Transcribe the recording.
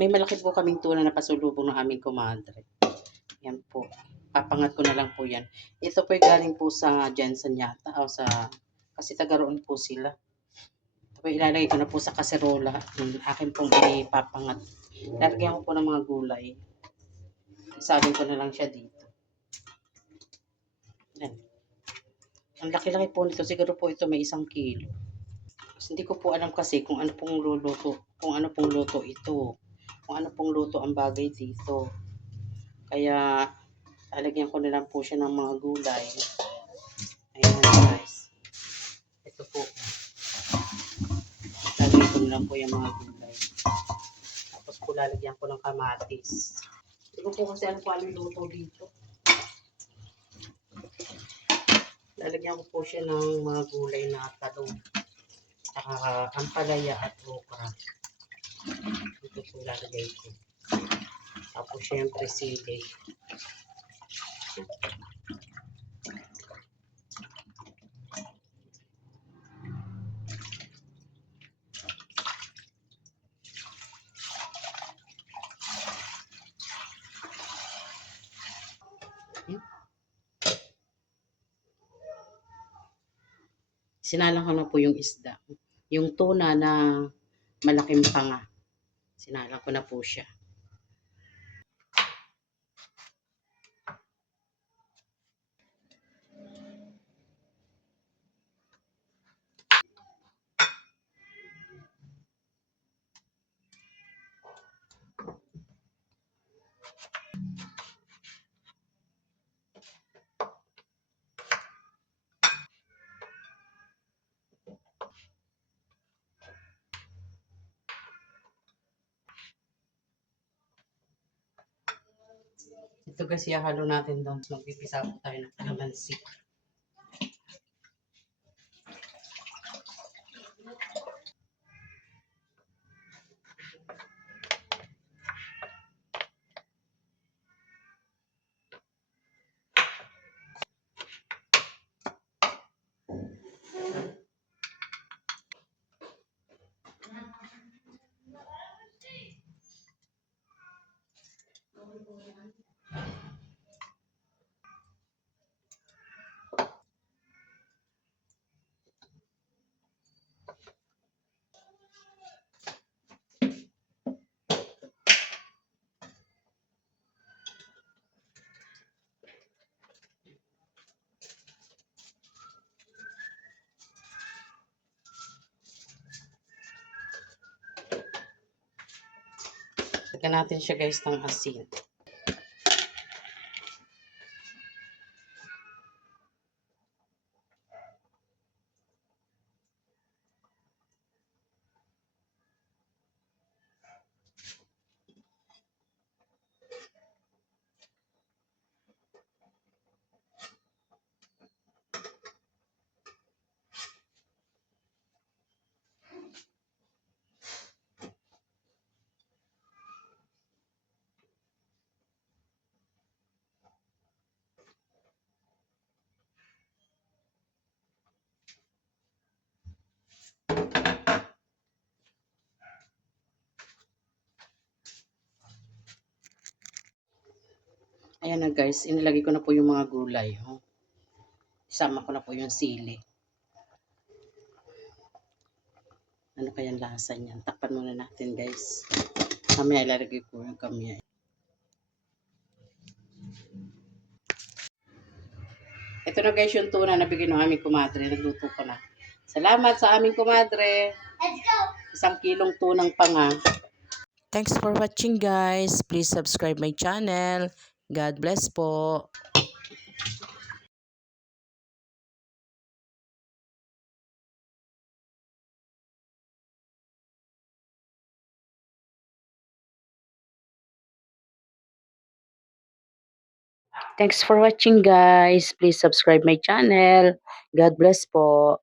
May malaki po kaming tuna na pasulubong ng aming kumadre. Yan po. Papangat ko na lang po yan. Ito po galing po sa Jensen yata. O sa, kasi taga roon po sila. Ito po ilalagay ko na po sa kaserola. Akin pong ipapangat. Lalagyan ko po ng mga gulay. Isabing ko na lang siya dito. Yan. Ang laki-laki po nito. Siguro po ito may 1 kilo. Hindi ko po alam kasi kung ano pong luluto. Kung ano pong luto ito. Kung ano pong luto ang bagay dito. Kaya lalagyan ko na lang po siya ng mga gulay. Ayan guys. Ito po. Lalagyan ko na lang po yung mga gulay. Tapos po lalagyan ko ng kamatis. Hindi ko po kasi alam kung anong luto dito. Lalagyan ko po siya ng mga gulay na talong. Saka ampalaya at okra. Ito po lalagay ko. Tapos syempre sili. Sinalang ko na po yung isda. Yung tuna na malaking panga. Sinalang ko na po siya. Ito kasi halo natin doon. So, magpipisa po tayo ng kalamansi. Lagyan natin siya guys ng asin. Ayan na guys, inilagay ko na po yung mga gulay. Oh. Isama ko na po yung sili. Ano kayang lasa niyan? Takpan muna natin guys. Mamaya ilalagay ko yung kamyay. Ito na guys yung tuna na bigyan ng aming kumadre. Nagluto ko na. Salamat sa aming kumadre. Let's go! 1 kilong tunang panga. Thanks for watching guys. Please subscribe my channel. God bless po. Thanks for watching guys. Please subscribe my channel. God bless po.